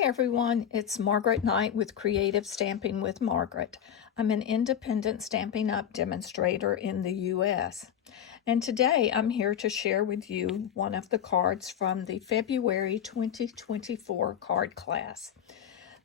Hi everyone, it's Margaret Knight with Creative Stamping with Margaret. I'm an independent Stampin' Up! Demonstrator in the U.S. And today I'm here to share with you one of the cards from the February 2024 card class.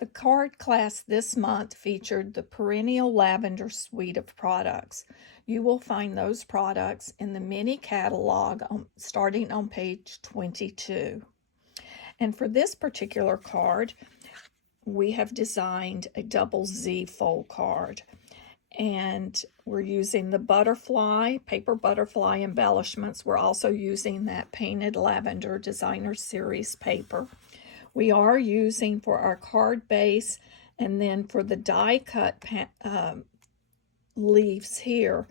The card class this month featured the Perennial Lavender Suite of products. You will find those products in the mini catalog starting on page 22. And for this particular card, we have designed a double Z fold card. And we're using the butterfly, paper butterfly embellishments. We're also using that Painted Lavender Designer Series paper. We are using for our card base, and then for the die cut leaves here,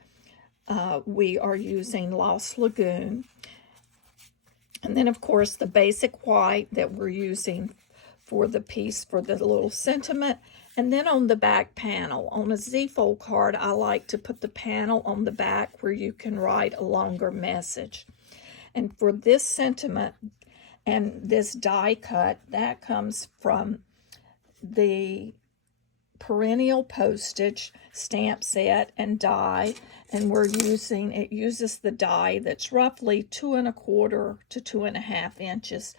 we are using Lost Lagoon. And then, of course, the basic white that we're using for the piece for the little sentiment. And then on the back panel, on a Z-fold card, I like to put the panel on the back where you can write a longer message. And for this sentiment and this die cut, that comes from the Perennial postage stamp set and die, and it uses the die that's roughly 2 1/4 to 2.5 inches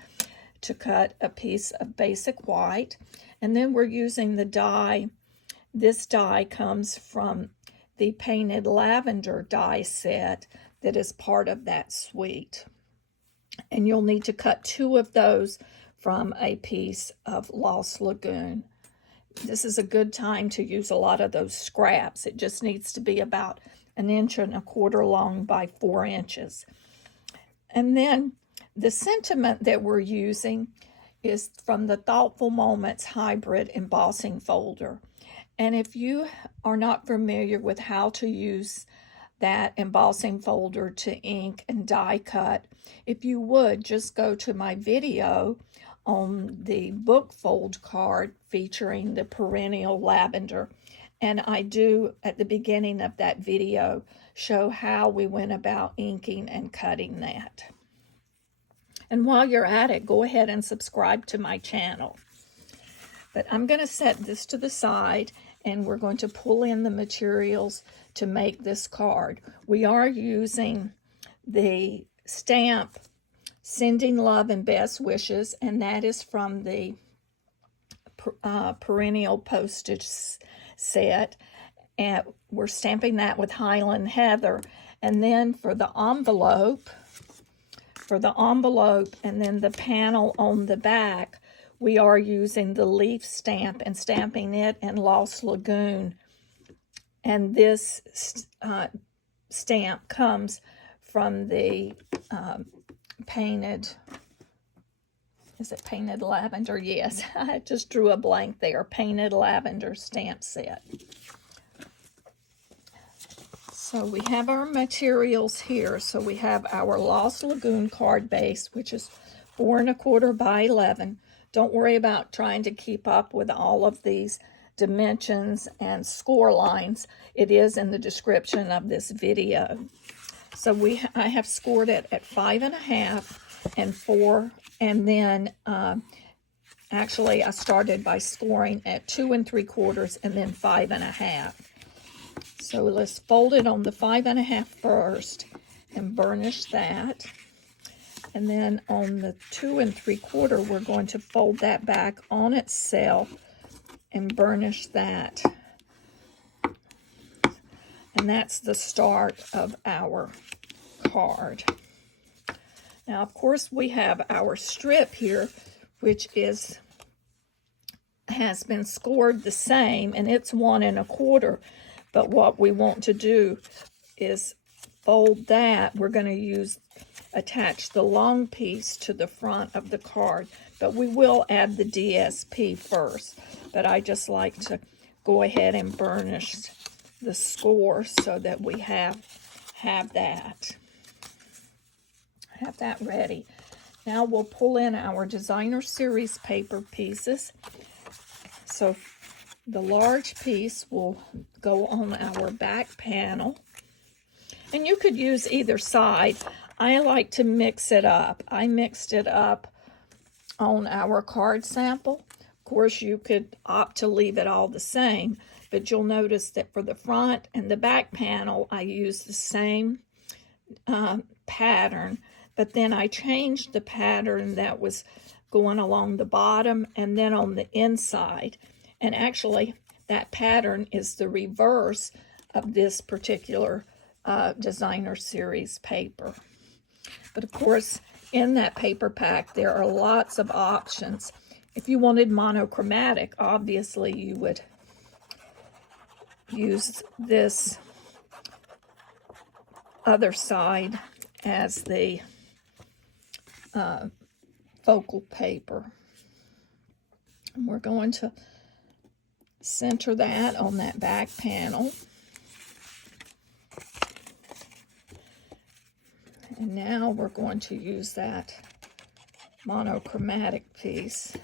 to cut a piece of basic white. And then we're using the die. This die comes from the Painted Lavender die set that is part of that suite, and you'll need to cut 2 of those from a piece of Lost Lagoon. This is a good time to use a lot of those scraps. It just needs to be about 1 1/4 inches long by 4 inches. And then the sentiment that we're using is from the Thoughtful Moments Hybrid Embossing Folder. And if you are not familiar with how to use that embossing folder to ink and die cut, if you would just go to my video on the book fold card featuring the Perennial Lavender. And I do, at the beginning of that video, show how we went about inking and cutting that. And while you're at it, go ahead and subscribe to my channel. But I'm going to set this to the side, and we're going to pull in the materials to make this card. We are using the stamp Sending Love and Best Wishes, and that is from the Perennial postage set, and we're stamping that with Highland Heather. And then for the envelope and then the panel on the back, we are using the leaf stamp and stamping it in Lost Lagoon. And this stamp comes from the Painted Lavender? Yes, I just drew a blank there. Painted Lavender stamp set. So we have our materials here. So we have our Lost Lagoon card base, which is 4 1/4 by 11. Don't worry about trying to keep up with all of these dimensions and score lines. It is in the description of this video. So I have scored it at 5 1/2 and 4, and then actually I started by scoring at 2 3/4 and then 5 1/2. So let's fold it on the 5 1/2 first and burnish that. And then on the 2 3/4, we're going to fold that back on itself and burnish that. And that's the start of our card. Now, of course, we have our strip here, which has been scored the same, and it's 1 1/4. But what we want to do is fold that. We're going to attach the long piece to the front of the card, but we will add the DSP first. But I just like to go ahead and burnish the score so that we have that ready. Now we'll pull in our Designer Series paper pieces. So the large piece will go on our back panel, and you could use either side. I like to mix it up. I mixed it up on our card sample course, you could opt to leave it all the same, but you'll notice that for the front and the back panel, I use the same pattern, but then I changed the pattern that was going along the bottom and then on the inside. And actually, that pattern is the reverse of this particular designer series paper. But of course, in that paper pack, there are lots of options. If you wanted monochromatic, obviously you would use this other side as the focal paper. And we're going to center that on that back panel. And now we're going to use that monochromatic piece.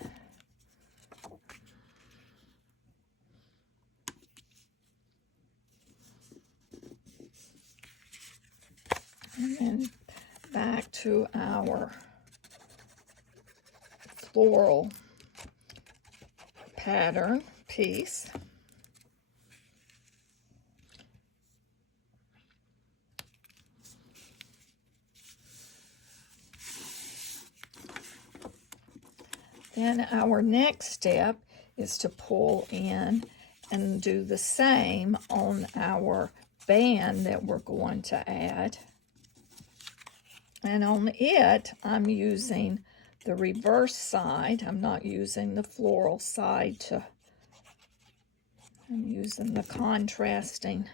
And then back to our floral pattern piece. Then our next step is to pull in and do the same on our band that we're going to add. And on it, I'm using the reverse side. I'm not using the floral side I'm using the contrasting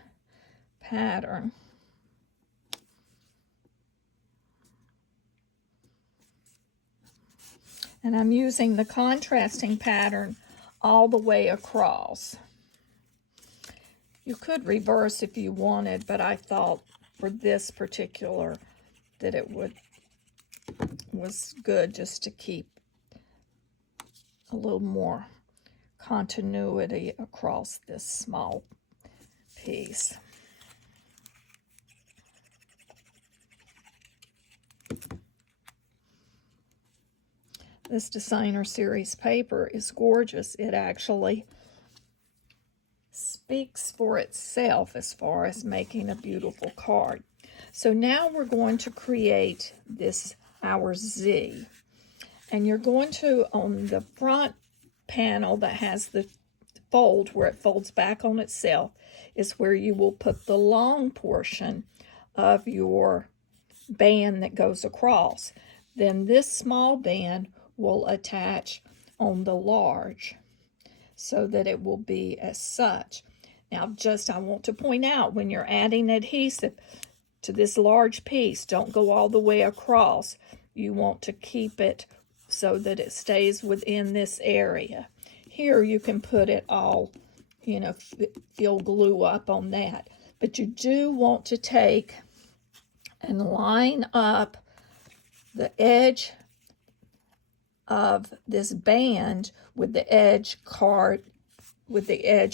pattern. And I'm using the contrasting pattern all the way across. You could reverse if you wanted, but I thought for this particular that it was good just to keep a little more continuity across this small piece. This designer series paper is gorgeous. It actually speaks for itself as far as making a beautiful card. So now we're going to create our Z. And you're going to, on the front panel that has the fold where it folds back on itself, is where you will put the long portion of your band that goes across. Then this small band will attach on the large so that it will be as such. Now, I want to point out, when you're adding adhesive to this large piece, don't go all the way across. You want to keep it so that it stays within this area. Here you can put it all, feel glue up on that. But you do want to take and line up the edge of this band with the edge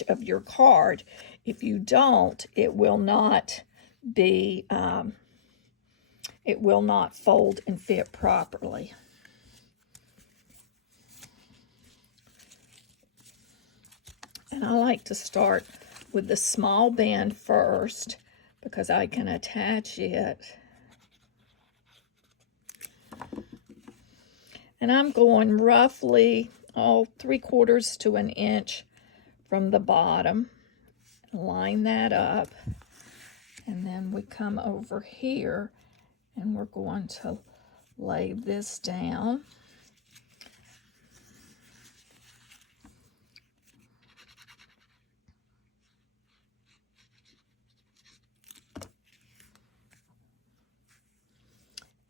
of your card. If you don't, it will not fold and fit properly. And I like to start with the small band first because I can attach it. And I'm going roughly 3/4 to an inch from the bottom. Line that up. And then we come over here and we're going to lay this down.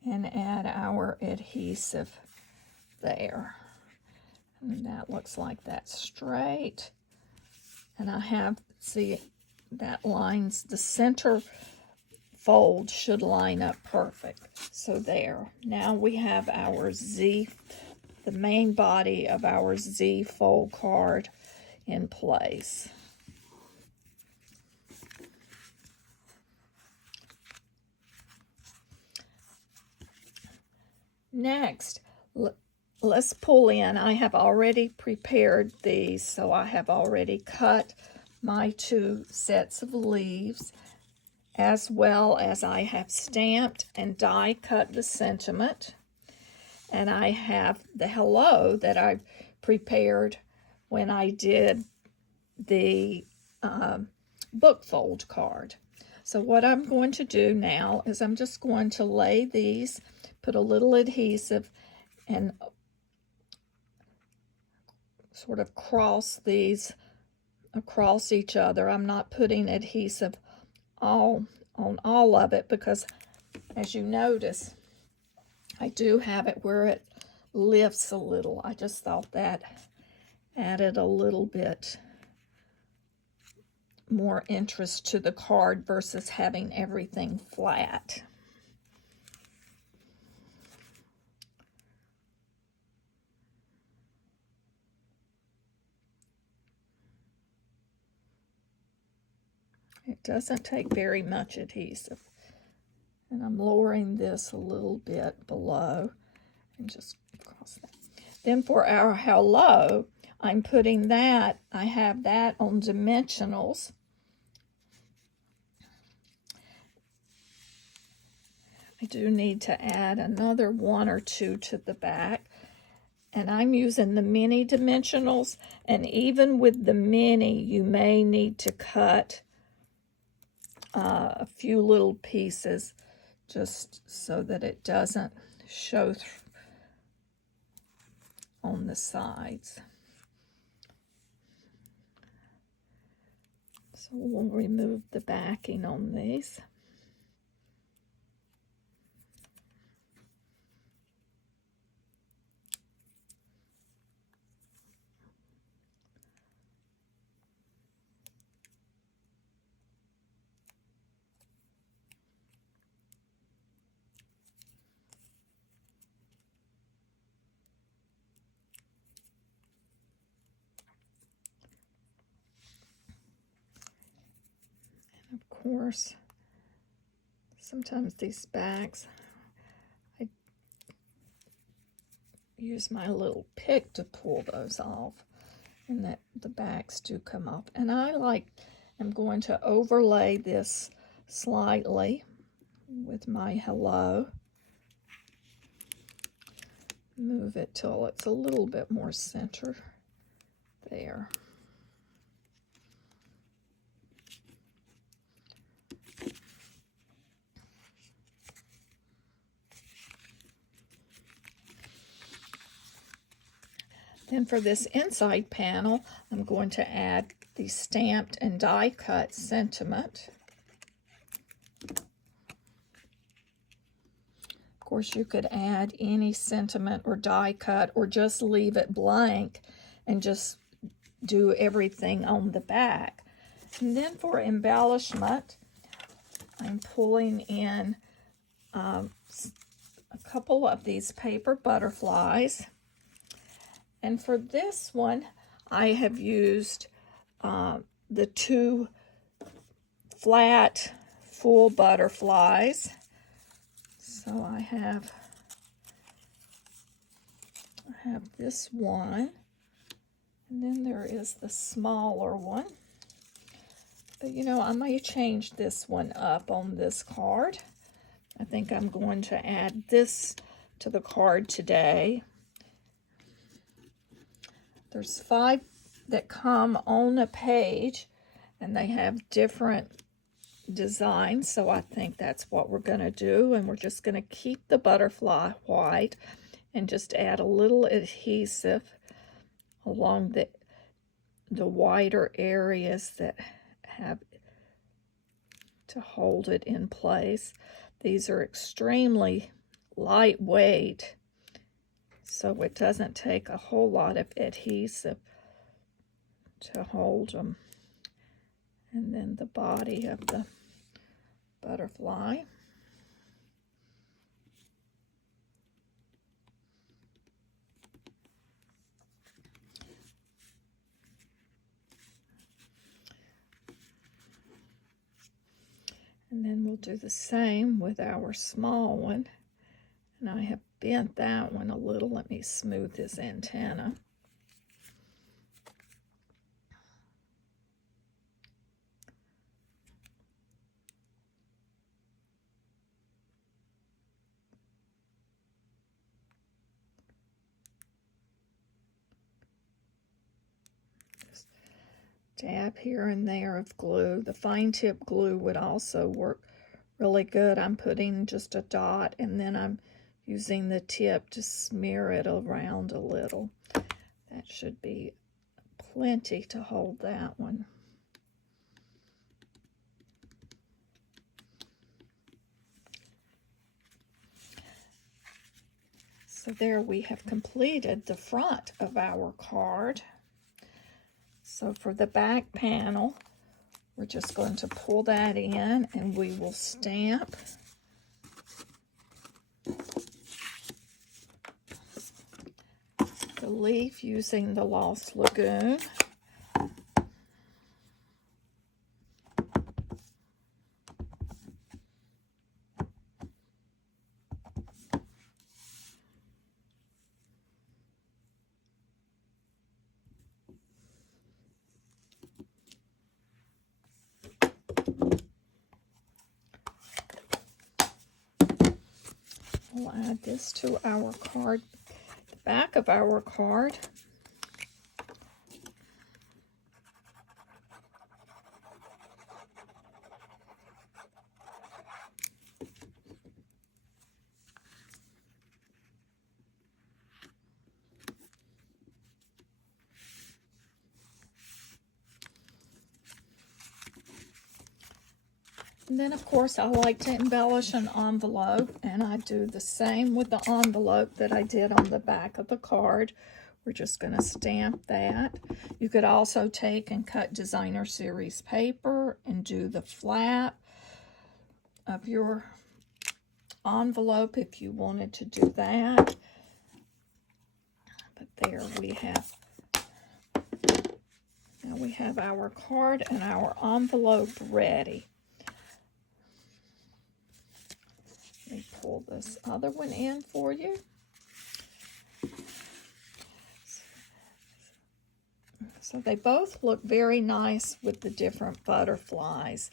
And add our adhesive there. And that looks like that's straight. And I have, see, that lines, the center fold should line up perfect. So there. Now we have our Z, the main body of our Z fold card in place. Next, let's pull in. I have already prepared these, so I have already cut my 2 sets of leaves, as well as I have stamped and die cut the sentiment. And I have the hello that I prepared when I did the book fold card. So what I'm going to do now is I'm just going to lay these, put a little adhesive, and sort of cross these across each other. I'm not putting adhesive on all of it because, as you notice, I do have it where it lifts a little. I just thought that added a little bit more interest to the card versus having everything flat. It doesn't take very much adhesive. And I'm lowering this a little bit below and just cross that. Then for our hello, I'm putting that, I have that on dimensionals. I do need to add another 1 or 2 to the back. And I'm using the mini dimensionals, and even with the mini, you may need to cut a few little pieces just so that it doesn't show on the sides. So we'll remove the backing on these. Of course, sometimes these backs, I use my little pick to pull those off, and that the backs do come off. And I'm going to overlay this slightly with my hello. Move it till it's a little bit more center there. Then for this inside panel, I'm going to add the stamped and die cut sentiment. Of course, you could add any sentiment or die cut, or just leave it blank and just do everything on the back. And then for embellishment, I'm pulling in a couple of these paper butterflies. And for this one, I have used the 2 flat full butterflies. So I have this one, and then there is the smaller one. But you know, I may change this one up on this card. I think I'm going to add this to the card today. There's 5 that come on a page, and they have different designs, so I think that's what we're going to do. And we're just going to keep the butterfly white and just add a little adhesive along the wider areas that have to hold it in place. These are extremely lightweight, so it doesn't take a whole lot of adhesive to hold them. And then the body of the butterfly. And then we'll do the same with our small one. And I have bent that one a little. Let me smooth this antenna. Just dab here and there of glue. The fine tip glue would also work really good. I'm putting just a dot, and then I'm using the tip to smear it around a little. That should be plenty to hold that one. So there we have completed the front of our card. So for the back panel, we're just going to pull that in, and we will stamp the leaf using the Lost Lagoon. We'll add this to our card, the back of our card. And then, of course, I like to embellish an envelope, and I do the same with the envelope that I did on the back of the card. We're just going to stamp that. You could also take and cut designer series paper and do the flap of your envelope if you wanted to do that. But there we have. Now we have our card and our envelope ready. Let me pull this other one in for you. So they both look very nice with the different butterflies.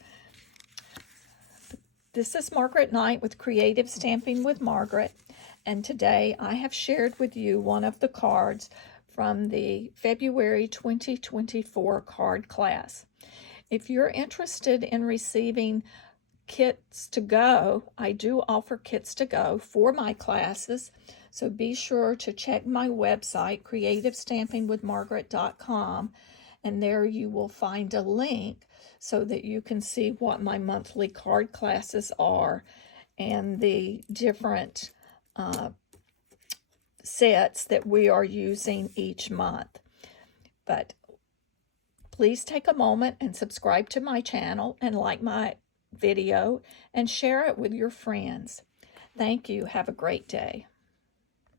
This is Margaret Knight with Creative Stamping with Margaret, and today I have shared with you one of the cards from the February 2024 card class. If you're interested in receiving kits to go, I do offer kits to go for my classes, so be sure to check my website, creativestampingwithmargaret.com, and there you will find a link so that you can see what my monthly card classes are and the different sets that we are using each month. But please take a moment and subscribe to my channel and like my video and share it with your friends. Thank you. Have a great day.